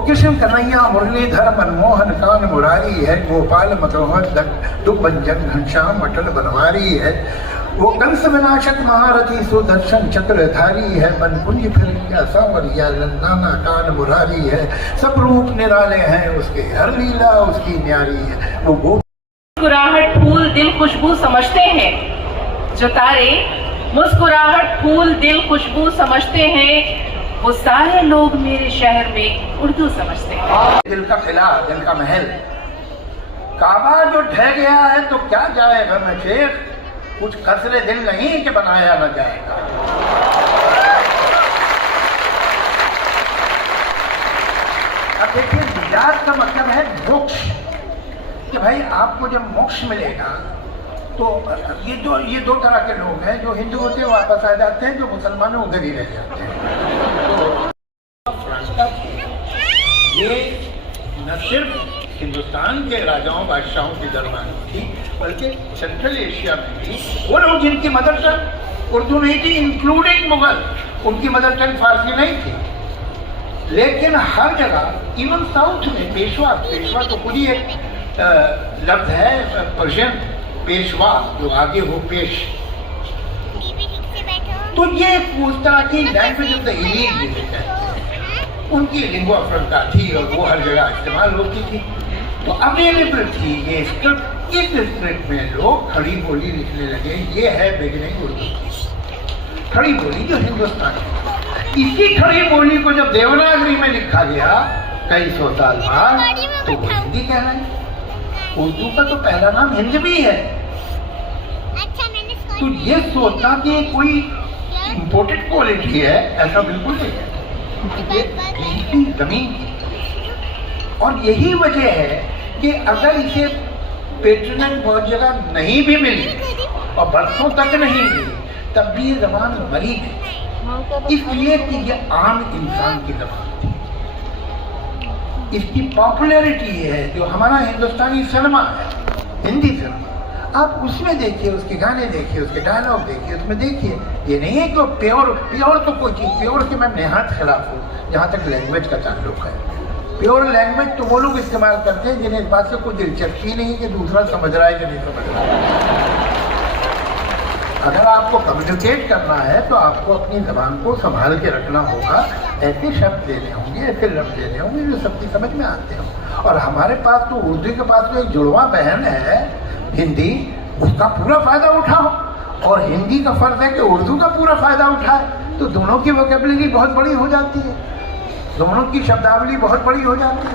कृष्ण कन्हैया मुरलीधर मनमोहन कान मुरारी है, गोपाल मनोहर दुभंजन घनश्याम अटल बनवारी है। वो कंस विनाशक महारथी सुदर्शन चक्रधारी है, मन कुंज फिरिया सांवरिया नाना कान मुरारी है। सब रूप निराले हैं उसके, हर लीला उसकी न्यारी है। वो मुस्कुराहट फूल दिल खुशबू समझते हैं, जो तारे मुस्कुराहट फूल दिल खुशबू समझते हैं, वो सारे लोग मेरे शहर में उर्दू समझते हैं। दिल का किला, दिल का महल, काबा जो ढह गया है तो क्या जाएगा मैं शेख, कुछ कसरे दिल नहीं कि बनाया न जाएगा। अब देखिए, निजात का मतलब है मोक्ष, कि भाई आपको जब मोक्ष मिलेगा तो ये दो तरह के लोग हैं, जो हिंदू होते हैं वापस आ जाते हैं, जो मुसलमान उधर ही रह जाते हैं। तो ये न सिर्फ हिंदुस्तान के राजाओं बादशाहों की दरबार थी, बल्कि सेंट्रल एशिया में भी वो लोग जिनकी मदर टंग उर्दू नहीं थी, इंक्लूडिंग मुगल, उनकी मदर टंग फारसी नहीं थी, लेकिन हर जगह इवन साउथ में पेशवा तो खुद ही एक लफ्ज है पर्शियन, पेशवा जो आगे हो पेश, तो ये उस तरह की लैंग्वेज ऑफ द एलीट जिसे कहते हैं, उनकी लिंगुआ फ्रंका थी और वो हर जगह इस्तेमाल होती थी। तो अवेलेबल थी ये स्क्रिप्ट, इस स्क्रिप्ट में लोग खड़ी बोली लिखने लगे। ये है बिगिनिंग उर्दू की खड़ी बोली जो हिंदुस्तान है। इसी खड़ी बोली को जब देवनागरी में लिखा गया कई सौ साल बाद, तो वो हिंदी कहलाई। उर्दू का तो पहला नाम हिंद भी है। तो ये सोचना कि कोई इम्पोर्टेड क्वालिटी है, ऐसा बिल्कुल नहीं है। ये जमीन की, और यही वजह है कि अगर इसे पेट्रोनेट बहुत जगह नहीं भी मिली और बरसों तक नहीं मिली, तब भी ये जबान मरी नहीं, इसलिए कि ये आम इंसान की जबान थी। इसकी पॉपुलैरिटी है जो हमारा हिंदुस्तानी सिनेमा है, हिंदी सिनेमा, आप उसमें देखिए, उसके गाने देखिए, उसके डायलॉग देखिए, उसमें देखिए। ये नहीं है कि वो प्योर तो कोई चीज़, प्योर के मैं नेहात खिलाफ हूँ जहाँ तक लैंग्वेज का ताल्लुक है। प्योर लैंग्वेज तो वो लोग इस्तेमाल करते हैं जिन्हें इस बात से कोई दिलचस्पी नहीं कि दूसरा समझ रहा है कि नहीं समझ रहा है। अगर आपको कम्युनिकेट करना है तो आपको अपनी ज़बान को संभाल के रखना होगा। ऐसे शब्द देने होंगे, ऐसे लफ्ज़ देने होंगे जो सबकी समझ में आते हो। और हमारे पास तो उर्दू के पास तो एक जुड़वा बहन है हिंदी, उसका पूरा फ़ायदा उठाओ, और हिंदी का फ़र्ज है कि उर्दू का पूरा फ़ायदा उठाए, तो दोनों की वोकेबलरी बहुत बड़ी हो जाती है, दोनों की शब्दावली बहुत बड़ी हो जाती है।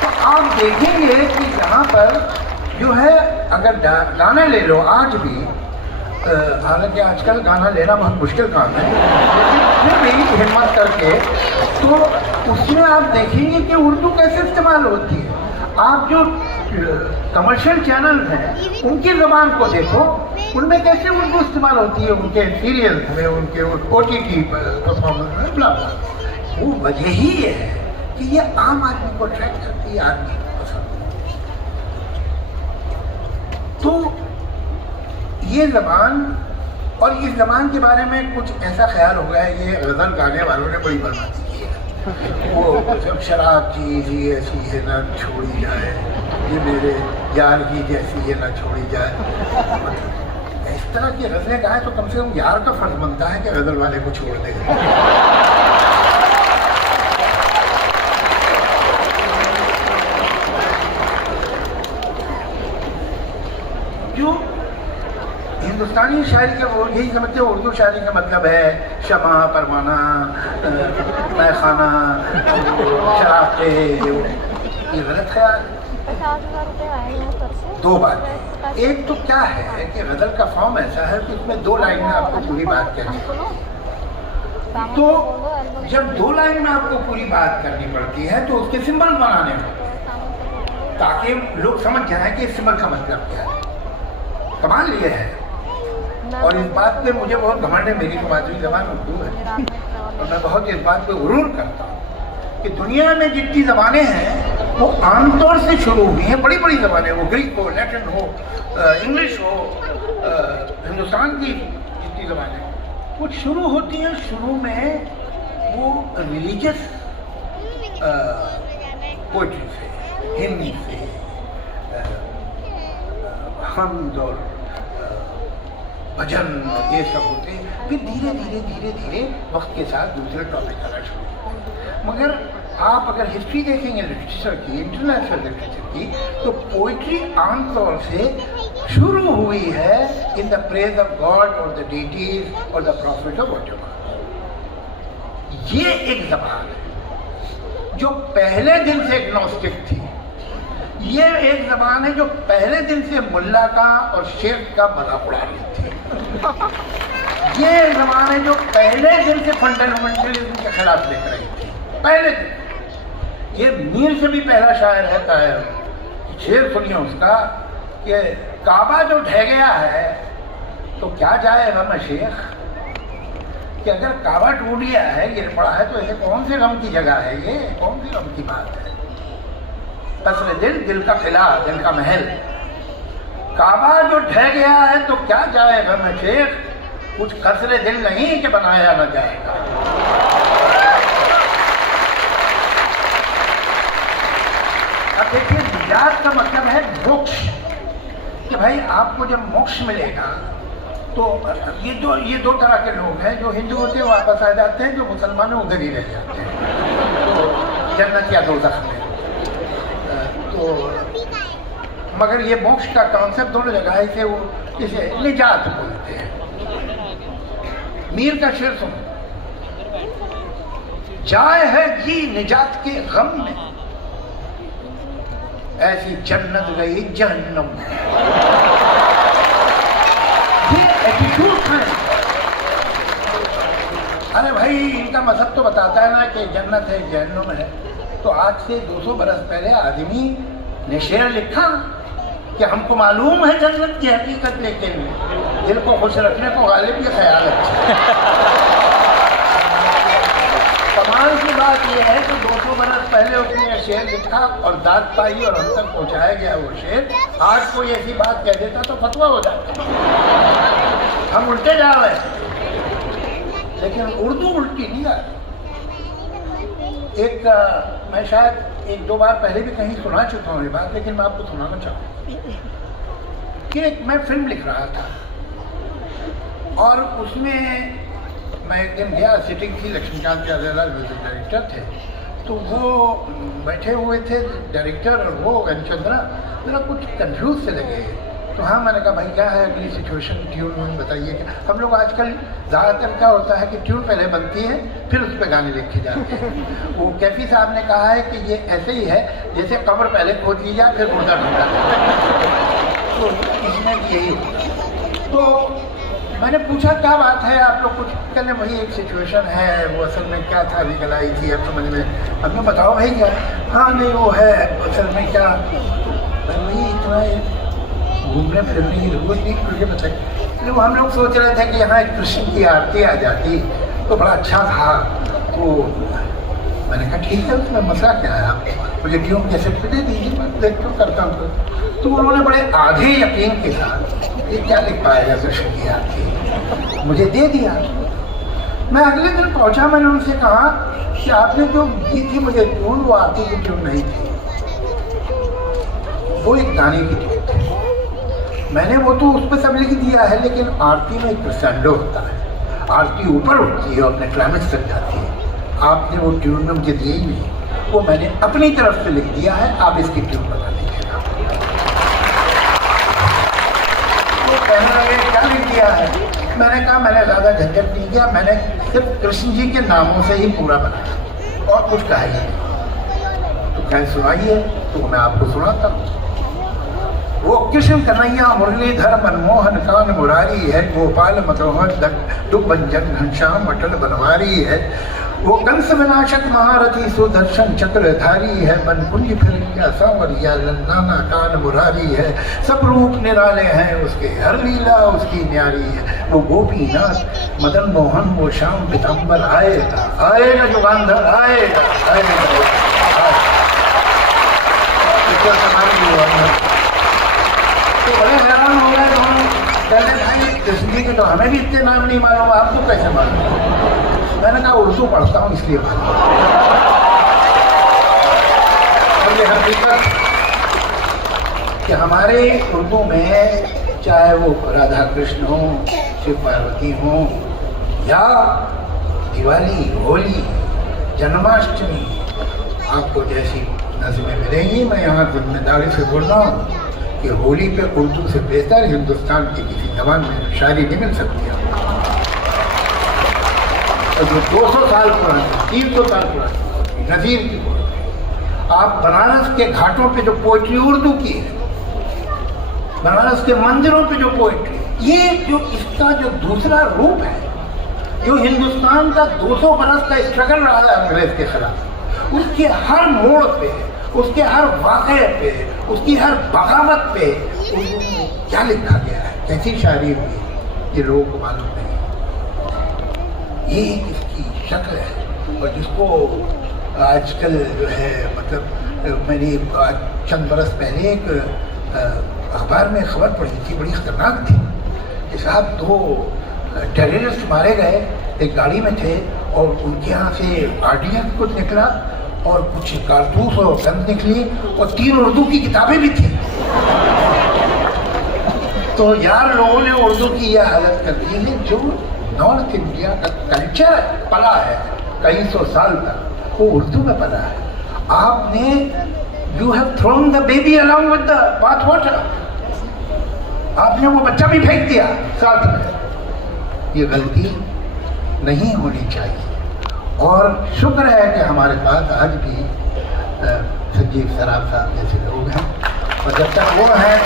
तो आप देखेंगे कि यहाँ पर जो है, अगर गाना ले लो आज भी, हालांकि आजकल गाना लेना बहुत मुश्किल काम है, लेकिन फिर भी हिम्मत करके, तो उसमें आप देखेंगे कि उर्दू कैसे इस्तेमाल होती है। आप जो कमर्शियल चैनल हैं उनकी ज़बान को देखो, उनमें कैसे उर्दू इस्तेमाल होती है, उनके सीरियल्स में, उनके OTT परफॉर्मेंस में, ब्ला ब्ला। वो वजह ही ये है कि ये आम आदमी को अट्रैक्ट करती है, आदमी को पसंद। तो ये ज़बान, और इस ज़बान के बारे में कुछ ऐसा ख्याल हो गया है, ये गज़ल गाने वालों ने बड़ी बर्बादी की है। वो जब शराब चीज़ ही ऐसी है ना छोड़ी जाए, ये मेरे यार की जैसी है ना छोड़ी जाए, इस तरह की गज़लें गाए तो कम से कम यार का फर्ज बनता है कि गज़ल वाले को छोड़ दे। क्यों? हिंदुस्तानी शायरी का वो यही समझते हैं, उर्दू शायरी का मतलब है शमा, परवाना, मैखाना, शराब पे, ये गलत ख्याल। 50,000 रुपये आए हैं तरफ से। दो बातें, एक तो क्या है कि गज़ल का फॉर्म ऐसा है कि उसमें 2 लाइन में आपको पूरी बात करनी पड़ती है। तो जब 2 लाइन में आपको पूरी बात करनी पड़ती है तो उसके सिंबल बनाने पड़ते हैं ताकि लोग समझ जाएं कि इस सिंबल का मतलब क्या है। कमाल ये है, और इस बात पे मुझे बहुत घमंड है, मेरी तो मातृ ज़बान उर्दू है, और मैं बहुत इस बात पे गुरूर करता हूँ कि दुनिया में जितनी ज़बानें हैं वो आमतौर से शुरू हुई हैं, बड़ी बड़ी ज़बानें, वो ग्रीक हो, लैटिन हो, इंग्लिश हो, हिंदुस्तान की जितनी ज़बानें, वो शुरू होती हैं, शुरू में वो रिलीजियस पोइट्री से, हिंदी से, हमद और भजन ये सब होते हैं। फिर धीरे धीरे धीरे धीरे वक्त के साथ दूसरे टॉपिक आना शुरू होते हैं। मगर आप अगर हिस्ट्री देखेंगे लिटरेचर की, इंटरनेशनल लिटरेचर की, तो पोइट्री आमतौर से शुरू हुई है in the praise of God और द डीटीज और द प्रॉफिट ऑफ व्हाटएवर। ये एक जबान है जो पहले दिन से एग्नोस्टिक थी। ये एक जबान है जो पहले दिन से मुल्ला का और शेख का मजाक उड़ा रही थी। ये जबान है जो पहले दिन से फंडामेंटलिज्म के खिलाफ लिख रही थी, पहले दिन। ये मीर से भी पहला शायर है ताहिर, शेर सुनिए उसका कि काबा जो ढह गया है तो क्या जाए गम शेख, कि अगर काबा टूट गया है, गिर पड़ा है, तो ऐसे कौन से गम की जगह है, ये कौन सी गम की बात है। कसरे दिल, दिल का किला, दिल का महल, काबा जो ढह गया है तो क्या जाए गम शेख, कुछ कसरे दिल नहीं कि बनाया न जाएगा। अब देखिए, निजात का मतलब है मोक्ष, कि भाई आपको जब मोक्ष मिलेगा तो ये दो तरह के लोग हैं, जो हिंदू होते हैं वापस आ जाते हैं, जो मुसलमान हैं उधर ही रह जाते हैं, तो जन्नत या दोज़ख में। तो मगर ये मोक्ष का कॉन्सेप्ट दोनों जगह इसे निजात बोलते हैं। मीर का शेर सुनो, जाए है जी निजात के गम में, ऐसी जन्नत गई जहन्नम में। ये एटीट्यूड है। अरे भाई, इनका मजहब तो बताता है ना कि जन्नत है जहन्नम है। तो आज से 200 बरस पहले आदमी ने शेर लिखा कि हमको मालूम है जन्नत की हकीकत, लेकिन दिल को खुश रखने को गालिब ये ख्याल अच्छा। कमाल की बात यह है कि 200 बरस पहले उसने यह शेर लिखा और दाद पाई और हम तक पहुंचाया गया वो शेर। आज कोई ऐसी बात कह देता तो फतवा हो जाता। हम उल्टे जा रहे हैं, लेकिन उर्दू उल्टी नहीं आ रही। मैं शायद 1-2 बार पहले भी कहीं सुना चुका हूँ ये बात, लेकिन मैं आपको सुनाना चाहूँ कि मैं फिल्म लिख रहा था और उसमें मैं एक दिन गया, सिटिंग थी, लक्ष्मीकांत यादव म्यूजिक डायरेक्टर थे, तो वो बैठे हुए थे डायरेक्टर और वो गनचंद्रा, मेरा कुछ कंफ्यूज से लगे। तो हाँ, मैंने कहा भाई क्या है अगली सिचुएशन, ट्यून बताइए। कि हम लोग आजकल ज़्यादातर क्या होता है कि ट्यून पहले बनती है फिर उस पर गाने लिखे जाते हैं। वो कैफी साहब ने कहा है कि ये ऐसे ही है जैसे कमर पहले खोद ली जाए फिर मुर्दा ढूंढा जाए, तो इसमें भी यही हो। तो मैंने पूछा क्या बात है आप लोग, कुछ कहने वही एक सिचुएशन है, वो असल में क्या था निकल आई थी, अब समझ में। अब मैं बताओ भाई क्या। हाँ नहीं वो है असल में क्या, वही इतना घूमने फिरने की जरूरत नहीं, मुझे बताइए। तो हम लोग सोच रहे थे कि यहाँ एक कृष्ण की आरती आ जाती तो बड़ा अच्छा था। तो मैंने कहा ठीक है, उसमें मसला क्या है, आप मुझे ट्यून कैसेट पे दे दीजिए, मैं देख क्यों करता हूँ। तो उन्होंने बड़े आधे यकीन के साथ ये क्या लिख पाएगा कृष्ण की आरती, मुझे दे दिया। मैं अगले दिन पहुँचा, मैंने उनसे कहा कि आपने जो दी थी मुझे ट्यून, वो आरती की ट्यून नहीं थी, वो एक गाने की ट्यून थी। मैंने वो तो उस पर सब लिख दिया है, लेकिन आरती में एक प्रसंडो होता है, आरती ऊपर उठती है और अपने क्लाइमेक्स तक जाती है। आपने वो ट्यून में मुझे दी ही नहीं, वो मैंने अपनी तरफ से लिख दिया है, आप इसकी ट्यून बता दीजिएगा। वो कहने लगे क्या लिख दिया है। मैंने कहा मैंने ज़्यादा झंझट नहीं किया, मैंने सिर्फ कृष्ण जी के नामों से ही पूरा बनाया और कुछ कहा ही नहीं। तो कहीं सुनाइए, तो मैं आपको सुनाता हूँ। वो कृष्ण कन्हैया मुरलीधर मनमोहन कान मुरारी है, गोपाल मनोहर दुबंजन घनश्याम अटल बनवारी है। वो कंस विनाशक महारथी सुदर्शन चक्रधारी है, मन कुंज फिरंगिया सांवरिया नाना कान मुरारी है। सब रूप निराले हैं उसके, हर लीला उसकी न्यारी है। वो गोपीनाथ मदन मोहन वो श्याम पीताम्बर आएगा, आएगा जुगांधर आएगा, आएगा। तो बड़े हैरान हो गए दोनों, कहने भाई कृष्ण जी के तो हमें भी इतने नाम नहीं मालूम, आपको कैसे मालूम। मैंने कहा उर्दू पढ़ता हूँ इसलिए मालूम। ये हकीकत कि हमारे उर्दू में चाहे वो राधा कृष्ण हो, शिव पार्वती हो, या दिवाली, होली, जन्माष्टमी, आपको जैसी नज़में मिलेंगी, मैं यहाँ जिम्मेदारी से बोल रहा हूँ कि होली पे उर्दू से बेहतर हिंदुस्तान की किसी जबान में शायरी नहीं मिल सकती है। और जो 200 साल पुरानी, 300 साल पुरानी नज़ीर की पोइट्री, आप बनारस के घाटों पे जो पोइट्री उर्दू की है, बनारस के मंदिरों पे जो पोइट्री, ये जो इसका जो दूसरा रूप है, जो हिंदुस्तान का 200 बरस का स्ट्रगल रहा है अंग्रेज के खिलाफ, उसके हर मोड़ पे, उसके हर वाक़े पे, उसकी हर बगावत पे उर्दू में क्या लिखा गया है, कैसी शायरी हुई है, ये लोगों को मालूम नहीं। ये इसकी शक्ल है। और जिसको आजकल जो है, मतलब मैंने चंद बरस पहले एक अखबार में खबर पढ़ी थी, बड़ी खतरनाक थी कि साहब 2 टेररिस्ट मारे गए, एक गाड़ी में थे और उनके यहाँ से आरडीएक्स कुछ निकला और कुछ कारतूस और गन निकली और 3 उर्दू की किताबें भी थी। तो यार लोगों ने उर्दू की यह हालत कर दी है, जो नॉर्थ इंडिया का कल्चर पला है कई सौ साल तक, वो उर्दू में पला है। आपने you have thrown the baby along with the bath water, आपने वो बच्चा भी फेंक दिया साथ में। ये गलती नहीं होनी चाहिए। और शुक्र है कि हमारे पास आज भी संजीव सराफ साहब जैसे लोग हैं, और जब तक वो हैं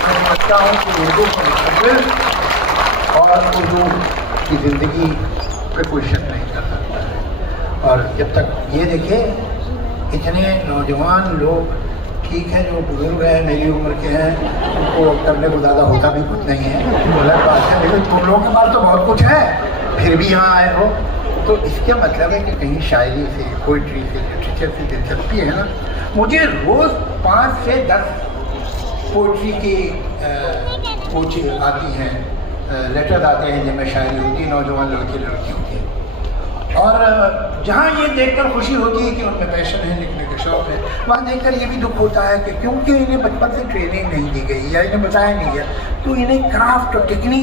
मैं समझता हूँ कि उर्दू को मुस्तक़बिल और उर्दू की ज़िंदगी पे कोई शक नहीं कर सकता है। और जब तक ये देखे, इतने नौजवान लोग, ठीक है जो बुजुर्ग हैं, मेरी उम्र के हैं, उनको करने को ज़्यादा होता भी कुछ नहीं है, अलग बात है, लेकिन तुम लोगों के पास तो बहुत कुछ है, फिर भी यहाँ आए हो, तो इसका मतलब है कि कहीं शायरी से, पोइट्री से, लिटरेचर से दिलचस्पी है ना। मुझे रोज़ 5 से 10 पोइट्री की कोच आती हैं, लेटर आते हैं जिनमें शायरी होती है, नौजवान लड़कियों की। और जहाँ ये देखकर खुशी होती है कि उनमें पैशन है, लिखने का शौक़ है, वहाँ देखकर ये भी दुख होता है कि क्योंकि इन्हें बचपन से ट्रेनिंग नहीं दी गई या इन्हें बताया नहीं गया, तो इन्हें क्राफ्ट और टेक्निक